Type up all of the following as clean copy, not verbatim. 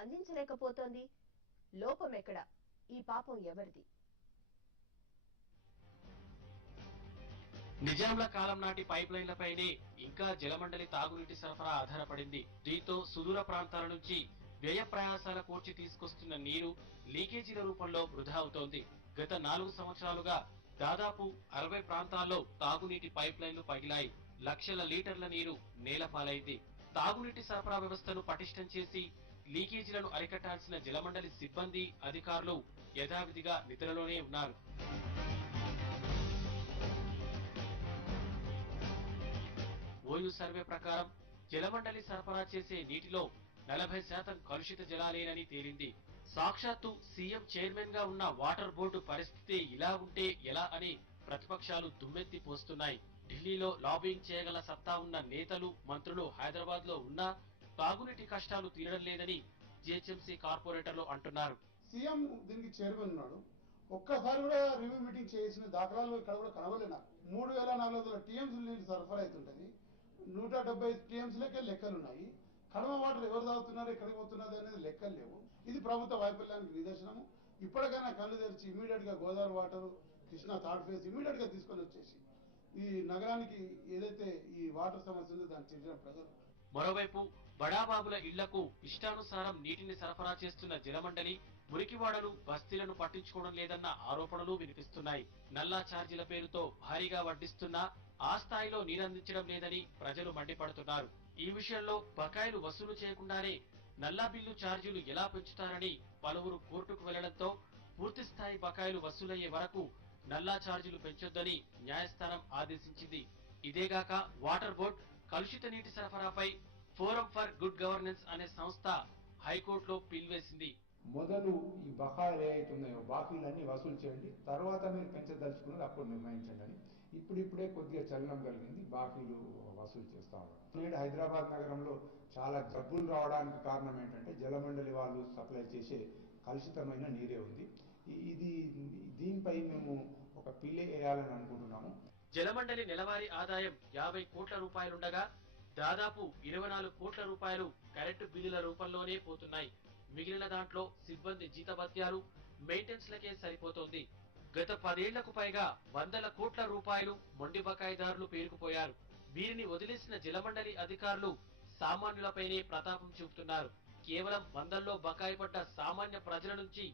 అందించలేకపోతోంది? లోపమెక్కడ? ఈ పాపం ఎవరిది? నిజాంల కాలం నాటి పైప్ లైన్లపైనే ఇంకా జలమండలి తాగునీటి సరఫరా ఆధారపడింది. దీంతో సుదూర ప్రాంతాల నుంచి వ్యయ ప్రయాసాల కూర్చి తీసుకొస్తున్న నీరు లీకేజీల రూపంలో వృధా అవుతోంది. గత 4 సంవత్సరాలుగా దాదాపు 60 ప్రాంతాల్లో తాగునీటి పైప్ లైన్లు పగిలాయి. లక్షల లీటర్ల నీరు నేలపాలైంది. తాగునీటి సరఫరా వ్యవస్థను పటిష్టం చేసి లీకేజీలను అరికట్టాల్సిన జలమండలి సిబ్బంది, అధికారులు యథావిధిగా నిద్రలోనే ఉన్నారు. ఓయూ సర్వే ప్రకారం జలమండలి సరఫరా చేసే నీటిలో 40% కలుషిత జలాలేనని తేలింది. సాక్షాత్తు సీఎం చైర్మన్ గా ఉన్న వాటర్ బోర్డు పరిస్థితి ఇలా ఉంటే ఎలా అని ప్రతిపక్షాలు దుమ్మెత్తి పోస్తున్నాయి. ఢిల్లీలో లాబింగ్ చేయగల సత్తా ఉన్న నేతలు, మంత్రులు హైదరాబాద్ లో ఉన్నా తాగునీటి కష్టాలు తీరడం లేదని జీహెచ్ఎంసీ కార్పొరేటర్లు అంటున్నారు. సీఎం దీనికి చైర్మన్ ఉన్నాడు. ఒక్కసారి కూడా రివ్యూ మీటింగ్ చేసిన దాఖలాలు ఇక్కడ కూడా కనబడలేనా? 3400 టీఎంసీ నీళ్ళు సరఫరా అవుతుంటది. 170 టీఎంసీలకే లెక్కలున్నాయి. కడమ వాటర్ ఎవరు తాగుతున్నారు, ఎక్కడికి పోతున్నది అనేది లెక్కలు లేవు. ఇది ప్రభుత్వ వైఫల్యానికి నిదర్శనము. ఇప్పటికైనా కళ్ళు తెరిచి ఇమీడియట్ గా Godavari water, Krishna third phase immediate గా తీసుకొని వచ్చేసి ఈ నగరానికి ఏదైతే ఈ వాటర్ సమస్య ఉందో దాన్ని తీర్చిన ప్రజలు. మరోవైపు బడాబాబుల ఇళ్లకు ఇష్టానుసారం నీటిని సరఫరా చేస్తున్న జలమండలి మురికివాడలు, బస్తీలను పట్టించుకోవడం లేదన్న ఆరోపణలు వినిపిస్తున్నాయి. నల్లా ఛార్జీల పేరుతో భారీగా వడ్డిస్తున్నా ఆ స్థాయిలో నీరందించడం లేదని ప్రజలు మండిపడుతున్నారు. ఈ విషయంలో బకాయిలు వసూలు చేయకుండానే నల్లా బిల్లు ఛార్జీలు ఎలా పెంచుతారని పలువురు కోర్టుకు వెళ్లడంతో పూర్తిస్థాయి బకాయిలు వసూలయ్యే వరకు నల్లా ఛార్జీలు పెంచొద్దని న్యాయస్థానం ఆదేశించింది. ఇదేగాక వాటర్ బోర్డు కలుషిత నీటి సరఫరాపై ఫోరం ఫర్ గుడ్ గవర్నెన్స్ అనే సంస్థ హైకోర్టులో పిల్ వేసింది. మొదలు ఈ బకాయిలు ఏవైతున్నాయో బాకీలన్నీ వసూలు చేయండి, తర్వాత మీరు పెంచదలుచుకున్నది అప్పుడు నిర్ణయించండి అని ఇప్పుడిప్పుడే కొద్దిగా చలనం కలిగింది. బాకీలు వసూలు చేస్తా ఉన్నారు. నేడు హైదరాబాద్ నగరంలో చాలా జబ్బులు రావడానికి కారణం ఏంటంటే జలమండలి వాళ్ళు సప్లై చేసే కలుషితమైన నీరే ఉంది. దీనిపై మేము ఒక పిల్లే వేయాలని అనుకుంటున్నాము. జలమండలి నెలవారీ ఆదాయం 50 కోట్ల రూపాయలుండగా దాదాపు 24 కోట్ల రూపాయలు కరెంటు బిల్లుల రూపంలోనే పోతున్నాయి. మిగిలిన దాంట్లో సిబ్బంది జీతభత్యాలు, మెయింటెనెన్స్ లకే సరిపోతోంది. గత 10 ఏళ్లకు పైగా వందల కోట్ల రూపాయలు మొండి బకాయిదారులు పేరుకుపోయారు. వీరిని వదిలేసిన జలమండలి అధికారులు సామాన్యులపైనే ప్రతాపం చూపుతున్నారు. కేవలం వందల్లో బకాయి పడ్డ సామాన్య ప్రజల నుంచి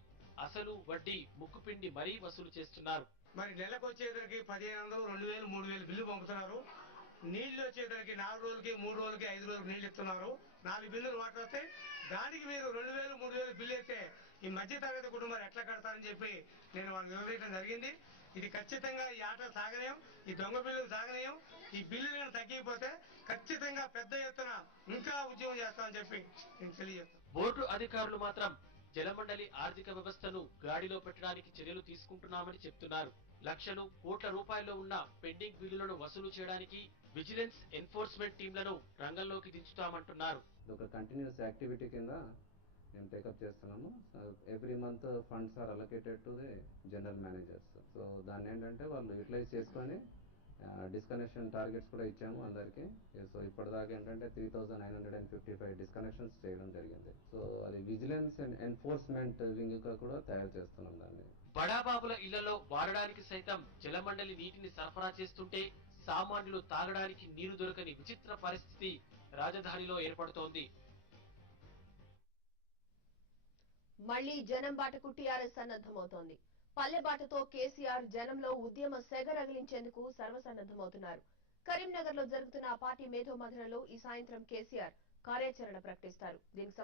అసలు, వడ్డీ ముక్కుపిండి మరీ వసూలు చేస్తున్నారు. మరి నెలకు వచ్చేసరికి 1500, 2000, 3000 బిల్లు పంపుతున్నారు. నీళ్లు వచ్చేసరికి 4 రోజులకి, 3 రోజులకి, 5 రోజులకి నీళ్లు ఇస్తున్నారు. 4 బిల్లులు వాటర్ వస్తే దానికి మీరు 2000, 3000 బిల్లు అయితే ఈ మధ్య తరగతి కుటుంబాలు ఎట్లా కడతారని చెప్పి నేను వాళ్ళకి వివరించడం జరిగింది. ఇది ఖచ్చితంగా ఈ ఆటలు సాగనీయం, ఈ దొంగ బిల్లులు సాగనీయం. ఈ బిల్లులు తగ్గిపోతే ఖచ్చితంగా పెద్ద ఎత్తున ఇంకా ఉద్యమం చేస్తామని చెప్పి నేను తెలియజేస్తాను. బోర్డు అధికారులు మాత్రం జలమండలి ఆర్థిక వ్యవస్థను గాడిలో పెట్టడానికి చర్యలు తీసుకుంటున్నామని చెప్తున్నారు. లక్షలు, కోట్ల రూపాయల్లో ఉన్న పెండింగ్ బిల్లులను వసూలు చేయడానికి విజిలెన్స్, ఎన్ఫోర్స్మెంట్ టీంలను రంగంలోకి దించుతామంటున్నారు. ఒక కంటిన్యూస్ యాక్టివిటీ కింద మేము టేకప్ చేస్తున్నాము. Every month funds are allocated to the general managers. So దాన్ని ఏంటంటే వాళ్ళు యూటిలైజ్ చేసుకొని డిస్కనెక్షన్ టార్గెట్స్ కూడా ఇచ్చాము అందరికి. సో ఇప్పటిదాకా ఏంటంటే 3955 డిస్కనెక్షన్స్ చేయడం జరిగింది. సో అది విజిలెన్స్ అండ్ ఎన్ఫోర్స్మెంట్ వింగ్ గా కూడా తయారు చేస్తున్నాం దాన్ని. బడాబాబుల ఇళ్లలో వాడడానికి సైతం జలమండలి నీటిని సరఫరా చేస్తుంటే సామాన్యులు తాగడానికి నీరు దొరకని విచిత్ర పరిస్థితి రాజధానిలో ఏర్పడుతోంది. మళ్లీ జనం బాటకు టీఆర్ఎస్ సన్నద్దమవుతోంది. పల్లె బాటతో కేసీఆర్ జనంలో ఉద్యమ సెగ రగిలించేందుకు సర్వసన్నద్దమవుతున్నారు. కరీంనగర్ లో జరుగుతున్న ఆ పార్టీ మేధో మథనలో ఈ సాయంత్రం కేసీఆర్ కార్యాచరణ ప్రకటిస్తారు. దీనికి